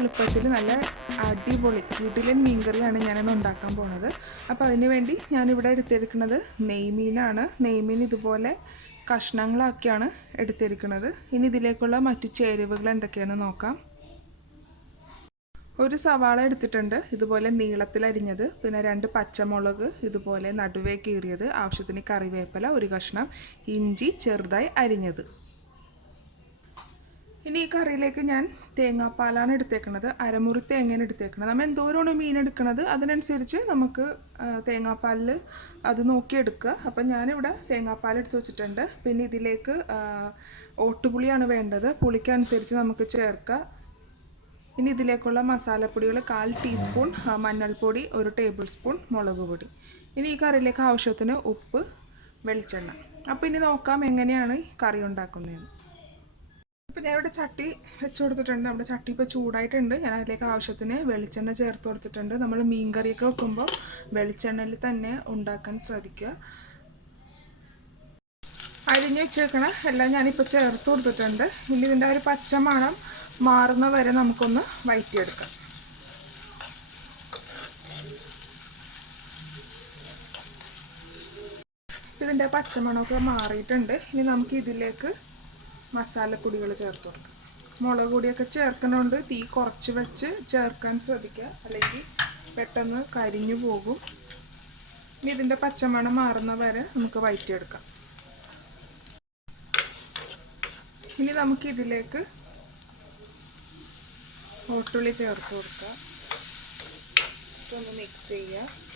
എളുപ്പത്തിൽ നല്ല അടിപൊളി കിടിലൻ മീൻകറിയാണ് ഞാനിന്ന് ഉണ്ടാക്കാൻ പോകുന്നത്. അപ്പോൾ അതിന് വേണ്ടി ഞാനിവിടെ എടുത്തിരിക്കുന്നത് നെയ്മീനാണ്. നെയ്മീൻ ഇതുപോലെ കഷ്ണങ്ങളാക്കിയാണ് എടുത്തിരിക്കുന്നത്. ഇനി ഇതിലേക്കുള്ള മറ്റു ചേരുവകൾ എന്തൊക്കെയാണെന്ന് നോക്കാം. ഒരു സവാള എടുത്തിട്ടുണ്ട്, ഇതുപോലെ നീളത്തിൽ അരിഞ്ഞത്. പിന്നെ 2 പച്ചമുളക് ഇതുപോലെ നടുവേ കീറിയത്, ആവശ്യത്തിന് കറിവേപ്പില, ഒരു കഷ്ണം ഇഞ്ചി ചെറുതായി അരിഞ്ഞത്. ഇനി ഈ കറിയിലേക്ക് ഞാൻ തേങ്ങാപ്പാലാണ് എടുത്തേക്കുന്നത്. അരമുറി തേങ്ങയാണ് എടുത്തേക്കുന്നത്. നമ്മൾ എന്തോരമാണ് മീൻ എടുക്കുന്നത് അതിനനുസരിച്ച് നമുക്ക് തേങ്ങാപ്പാലിൽ അത് നോക്കിയെടുക്കുക. അപ്പം ഞാനിവിടെ തേങ്ങാപ്പാൽ എടുത്ത് വെച്ചിട്ടുണ്ട്. പിന്നെ ഇതിലേക്ക് ഓട്ടുപുളിയാണ് വേണ്ടത്. പുളിക്കനുസരിച്ച് നമുക്ക് ചേർക്കാം. ഇനി ഇതിലേക്കുള്ള മസാലപ്പൊടികൾ 1/4 ടീസ്പൂൺ മഞ്ഞൾപ്പൊടി, 1 ടേബിൾ സ്പൂൺ മുളക് പൊടി. ഇനി ഈ കറിയിലേക്ക് ആവശ്യത്തിന് ഉപ്പ്, വെളിച്ചെണ്ണ. അപ്പോൾ ഇനി നോക്കാം എങ്ങനെയാണ് ഈ കറി ഉണ്ടാക്കുന്നതെന്ന്. ഇപ്പോൾ ഞാൻ ഇവിടെ ചട്ടി വെച്ച് കൊടുത്തിട്ടുണ്ട്. നമ്മുടെ ചട്ടി ഇപ്പോൾ ചൂടായിട്ടുണ്ട്. ഞാൻ അതിലേക്ക് ആവശ്യത്തിന് വെളിച്ചെണ്ണ ചേർത്ത് കൊടുത്തിട്ടുണ്ട്. നമ്മൾ മീൻ കറിയൊക്കെ വെക്കുമ്പോൾ വെളിച്ചെണ്ണയിൽ തന്നെ ഉണ്ടാക്കാൻ ശ്രദ്ധിക്കുക. അരിഞ്ഞ് വെച്ചേക്കണ എല്ലാം ഞാനിപ്പോൾ ചേർത്ത് കൊടുത്തിട്ടുണ്ട്. ഇനി ഇതിൻ്റെ ഒരു പച്ചമണം മാറുന്ന വരെ നമുക്കൊന്ന് വഴറ്റിയെടുക്കാം. ഇതിൻ്റെ പച്ചമണമൊക്കെ മാറിയിട്ടുണ്ട്. ഇനി നമുക്ക് ഇതിലേക്ക് മസാലപ്പൊടികൾ ചേർത്ത് കൊടുക്കാം. മുളക് പൊടിയൊക്കെ ചേർക്കുന്നതുകൊണ്ട് തീ കുറച്ച് വെച്ച് ചേർക്കാൻ ശ്രദ്ധിക്കുക, അല്ലെങ്കിൽ പെട്ടെന്ന് കരിഞ്ഞു പോകും. ഇനി ഇതിൻ്റെ പച്ചമണം മാറുന്ന വരെ നമുക്ക് വഴറ്റിയെടുക്കാം. ഇനി നമുക്ക് ഇതിലേക്ക് ഓട്ടുള്ളി ചേർത്ത് കൊടുക്കുക. ജസ്റ്റ് ഒന്ന് മിക്സ് ചെയ്യുക.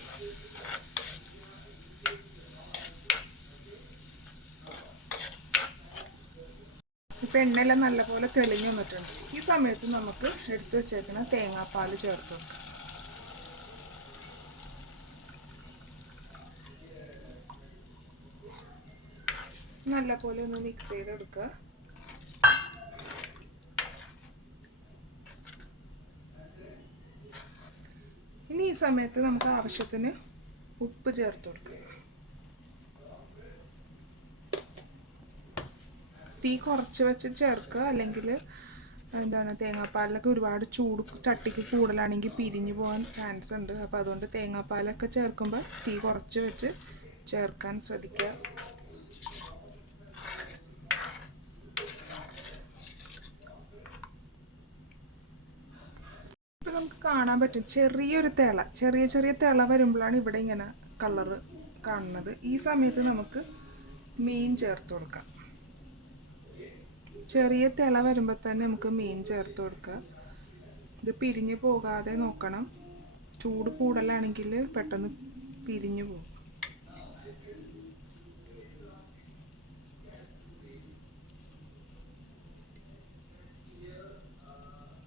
ഇപ്പം എണ്ണയെല്ലാം നല്ലപോലെ തെളിഞ്ഞു വന്നിട്ടുണ്ട്. ഈ സമയത്ത് നമുക്ക് എടുത്ത് വെച്ചേക്കുന്ന തേങ്ങാപ്പാൽ ചേർത്ത് കൊടുക്കാം. നല്ലപോലെ ഒന്ന് മിക്സ് ചെയ്തെടുക്കുക. ഇനി ഈ സമയത്ത് നമുക്ക് ആവശ്യത്തിന് ഉപ്പ് ചേർത്ത് കൊടുക്കുക. തീ കുറച്ച് വെച്ച് ചേർക്കുക, അല്ലെങ്കിൽ തേങ്ങാപ്പാലിലൊക്കെ ഒരുപാട് ചൂട് ചട്ടിക്ക് കൂടുതലാണെങ്കിൽ പിരിഞ്ഞു പോകാൻ ചാൻസ് ഉണ്ട്. അപ്പോൾ അതുകൊണ്ട് തേങ്ങാപ്പാലൊക്കെ ചേർക്കുമ്പോൾ തീ കുറച്ച് വെച്ച് ചേർക്കാൻ ശ്രദ്ധിക്കുക. ഇപ്പം നമുക്ക് കാണാൻ പറ്റും ചെറിയൊരു ചെറിയ തിള വരുമ്പോഴാണ് ഇവിടെ ഇങ്ങനെ കളറ് കാണുന്നത്. ഈ സമയത്ത് നമുക്ക് മീൻ ചേർത്ത് കൊടുക്കാം. ചെറിയ തിള വരുമ്പോൾ തന്നെ നമുക്ക് മീൻ ചേർത്ത് കൊടുക്കുക. ഇത് പിരിഞ്ഞു പോകാതെ നോക്കണം. ചൂട് കൂടുതലാണെങ്കിൽ പെട്ടെന്ന് പിരിഞ്ഞു പോകും.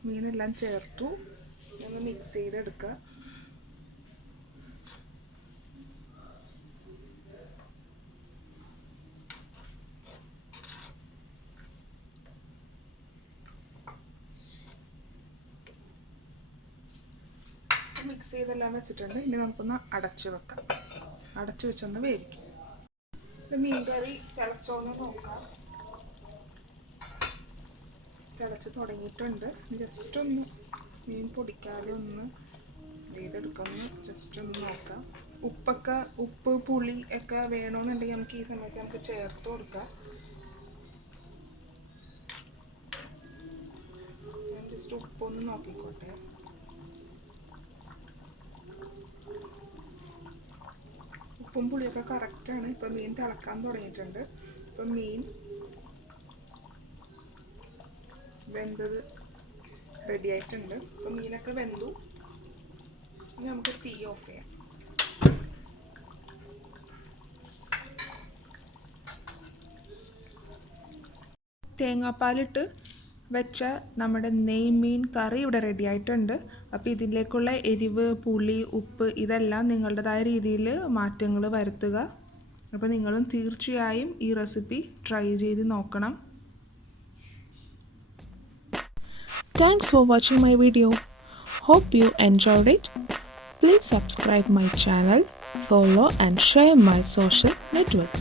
മീനെല്ലാം ചേർത്തു. ഒന്ന് മിക്സ് ചെയ്തെടുക്കുക. മിക്സ് ചെയ്തെല്ലാം വെച്ചിട്ടുണ്ട്. ഇനി നമുക്കൊന്ന് അടച്ചു വെക്കാം. അടച്ചു വെച്ചൊന്ന് വേവിക്കാം. മീൻ കറി തിളച്ചോന്ന് നോക്കാം. തിളച്ച് തുടങ്ങിയിട്ടുണ്ട്. ജസ്റ്റ് ഒന്ന് മീൻ പൊടിക്കാതെ ഒന്ന് ചെയ്തെടുക്കാമെന്ന് ജസ്റ്റ് ഒന്ന് നോക്കാം. ഉപ്പ് പുളി ഒക്കെ വേണമെന്നുണ്ടെങ്കിൽ നമുക്ക് ഈ സമയത്ത് നമുക്ക് ചേർത്ത് കൊടുക്കാം. ഞാൻ ജസ്റ്റ് ഉപ്പൊന്ന് നോക്കിക്കോട്ടെ. ഉപ്പും പുളിയൊക്കെ കറക്റ്റാണ്. ഇപ്പം മീൻ തിളക്കാൻ തുടങ്ങിയിട്ടുണ്ട്. ഇപ്പം മീൻ വെന്തത് റെഡി ആയിട്ടുണ്ട്. അപ്പം മീനൊക്കെ വെന്തു. ഇനി നമുക്ക് തീ ഓഫ് ചെയ്യാം. തേങ്ങാപ്പാലിട്ട് വെച്ച നമ്മുടെ നെയ്മീൻ കറി ഇവിടെ റെഡി ആയിട്ടുണ്ട്. അപ്പോൾ ഇതിലേക്കുള്ള എരിവ്, പുളി, ഉപ്പ് ഇതെല്ലാം നിങ്ങളുടേതായ രീതിയിൽ മാറ്റങ്ങൾ വരുത്തുക. അപ്പോൾ നിങ്ങളും തീർച്ചയായും ഈ റെസിപ്പി ട്രൈ ചെയ്ത് നോക്കണം. Thanks for watching my video. Hope you enjoyed it. Please subscribe my channel, follow and share my social network.